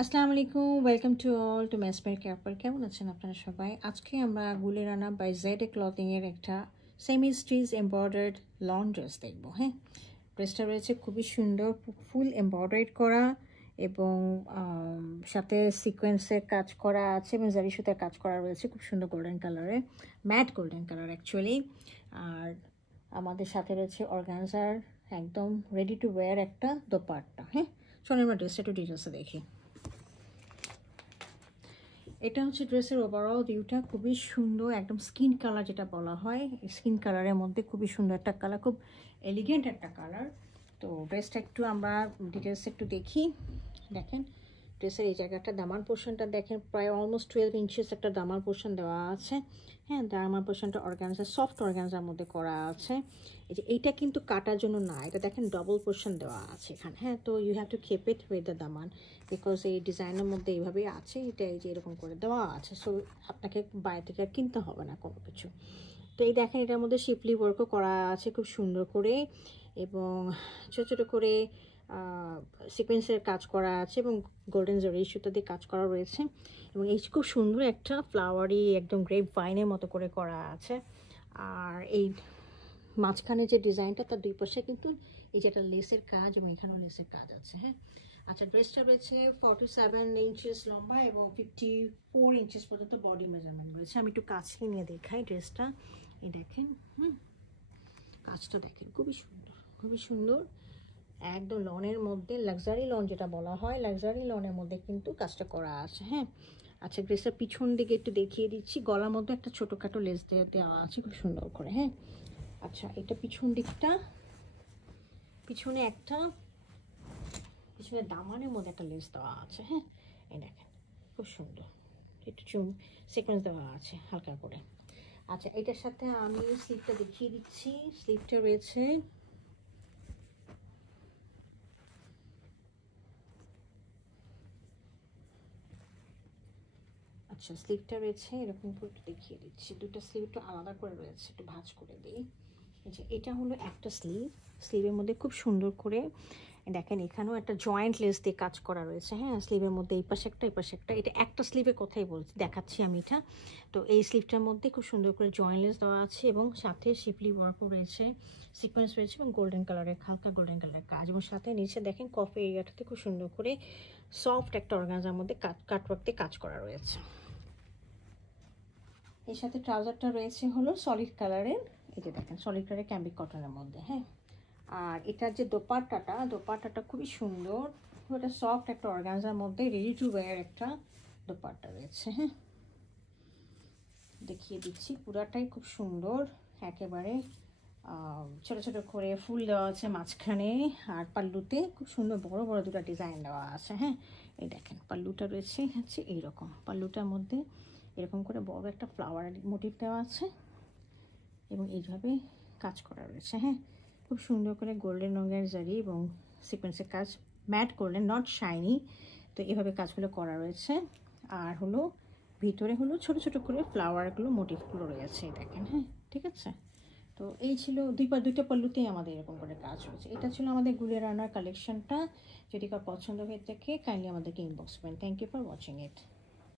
আসসালামু আলাইকুম, welcome to all টু মেসমের ক্যাপার। কেমন আছেন আপনারা সবাই? আজকে আমরা গুলিরানা বাই জেডে ক্লথিংয়ের একটা semi stitch embroidered long dress দেখবো। হ্যাঁ, ড্রেসটা রয়েছে খুবই সুন্দর, ফুল এমব্রয়ডারি করা এবং সাথে সিকোয়েন্সের কাজ করা আছে এবং জারি সুতার কাজ করা রয়েছে খুব সুন্দর গোল্ডেন কালারে, ম্যাট গোল্ডেন কালার অ্যাকচুয়ালি। আর আমাদের সাথে রয়েছে অর্গানজার একদম রেডি টু ওয়্যার একটা দোপাট্টা। হ্যাঁ, চলুন আমরা ড্রেসটা একটু ডিটেলসে দেখি। এটা হচ্ছে ড্রেসের ওভারঅল ভিউটা, খুবই সুন্দর, একদম স্কিন কালার যেটা বলা হয়, স্কিন কালারের মধ্যে খুবই সুন্দর একটা কালার, খুব এলিগেন্ট একটা কালার। তো ড্রেসটা একটু আমরা ডিটেলস একটু দেখি। দেখেন ড্রেসের এই জায়গাটা দামান পোর্শনটা দেখেন, প্রায় অলমোস্ট 12 ইঞ্চেস একটা দামান পোর্শন দেওয়া আছে। হ্যাঁ, দামান পোর্শনটা অর্গানজা, সফট অর্গানজার মধ্যে করা আছে। এই যে এইটা কিন্তু কাটার জন্য না, এটা দেখেন ডবল পোর্শন দেওয়া আছে এখানে। হ্যাঁ, তো you have to keep it with the দামান বিকজ এই ডিজাইনের মধ্যে এইভাবেই আছে, এটা এই যে এরকম করে দেওয়া আছে। সো আপনাকে বাইরে থেকে আর কিনতে হবে না কোনো কিছু। তো এই দেখেন এটার মধ্যে শিপলি ওয়ার্কও করা আছে খুব সুন্দর করে এবং ছোটো ছোটো করে সিকোয়েন্সের কাজ করা আছে এবং গোল্ডেন জরি সুতা দিয়ে কাজ করা রয়েছে এবং এই খুব সুন্দর একটা ফ্লাওয়ারি একদম গ্রেপ ভাইনের মতো করে করা আছে। আর এই মাঝখানে যে ডিজাইনটা তার দুই পাশে কিন্তু এই যে একটা লেসের কাজ এবং এখানেও লেসের কাজ আছে। হ্যাঁ, আচ্ছা, ড্রেসটা রয়েছে 47 ইঞ্চেস লম্বা এবং 54 ইঞ্চেস পর্যন্ত বডি মেজারমেন্ট রয়েছে। আমি একটু কাছে নিয়ে দেখাই ড্রেসটা। এই দেখেন, কাজটা দেখেন, খুবই সুন্দর, খুবই সুন্দর, একদম লনের মধ্যে, লাক্সারি লন যেটা বলা হয়, লাক্সারি লনের মধ্যে কিন্তু কাজটা করা আছে। হ্যাঁ, আচ্ছা, ড্রেসের পিছন দিকে একটু দেখিয়ে দিচ্ছি। গলার মধ্যে একটা ছোটোখাটো লেস দেওয়া আছে খুব সুন্দর করে। হ্যাঁ, আচ্ছা, এটা পিছন দিকটা, পিছনে দামানের মধ্যে একটা লেস দেওয়া আছে। হ্যাঁ, এই দেখেন খুব সুন্দর, একটু সিকোয়েন্স দেওয়া আছে হালকা করে। আচ্ছা, এটার সাথে আমি স্লিভটা দেখিয়ে দিচ্ছি। স্লিভটা রয়েছে স্লিভটা রয়েছে এরকম করে, একটু দেখিয়ে দিচ্ছি। দুটো স্লিভ একটু আলাদা করে রয়েছে, একটু ভাঁজ করে দিই। যে এটা হলো একটা স্লিভ, স্লিভের মধ্যে খুব সুন্দর করে দেখেন এখানেও একটা জয়েন্ট লেস দিয়ে কাজ করা রয়েছে। হ্যাঁ, স্লিভের মধ্যে এই পাশে একটা, এই পাশে একটা, এটা একটা স্লিভের কথাই দেখাচ্ছি আমি এটা। তো এই স্লিভটার মধ্যে খুব সুন্দর করে জয়েন্ট লেস দেওয়া আছে এবং সাথে শিপলি ওয়ার্কও রয়েছে, সিকোয়েন্স রয়েছে এবং গোল্ডেন কালারের, হালকা গোল্ডেন কালারের কাজ। এবং সাথে নিচে দেখেন কফি এরিয়াটাতে খুব সুন্দর করে সফট একটা অর্গানজার মধ্যে কাটওয়ার্ক দিয়ে কাজ করা রয়েছে। এর সাথে ট্রাউজারটা রয়েছে হলো সলিড কালারের, এই যে দেখেন সলিড কালারের ক্যাম্বিক কটনের মধ্যে। হ্যাঁ, আর এটার যে দোপাট্টাটা খুবই সুন্দর, ওটা সফট একটা অর্গানজার মধ্যে রেডি টু ওয়্যার একটা দোপাট্টা রয়েছে। হ্যাঁ, দেখিয়ে দিচ্ছি, পুরাটাই খুব সুন্দর, একেবারে ছোটো ছোটো করে ফুল দেওয়া আছে মাঝখানে। আর পাল্লুতে খুব সুন্দর বড় বড় দুটো ডিজাইন দেওয়া আছে। হ্যাঁ, এই দেখেন পাল্লুটা রয়েছে হচ্ছে এইরকম, পাল্লুটার মধ্যে এরকম করে বড় একটা ফ্লাওয়ার মোটিভ দেওয়া আছে এবং এইভাবে কাজ করা রয়েছে। হ্যাঁ, খুব সুন্দর করে গোল্ডেন রঙের জারি এবং সিকোয়েন্সের কাজ, ম্যাট গোল্ডেন, নট শাইনি। তো এভাবে কাজগুলো করা রয়েছে। আর হলো ভিতরে হলো ছোট ছোট করে ফ্লাওয়ারগুলো মোটিভগুলো রয়েছে দেখেন। হ্যাঁ, ঠিক আছে। তো এই ছিল দুইটা পল্লুতেই আমাদের এরকম করে কাজ রয়েছে। এটা ছিল আমাদের গুলিরানার কালেকশনটা। যদি কার পছন্দ হয়ে থাকে কাইন্ডলি আমাদেরকে ইনবক্স করেন। Thank you for watching it.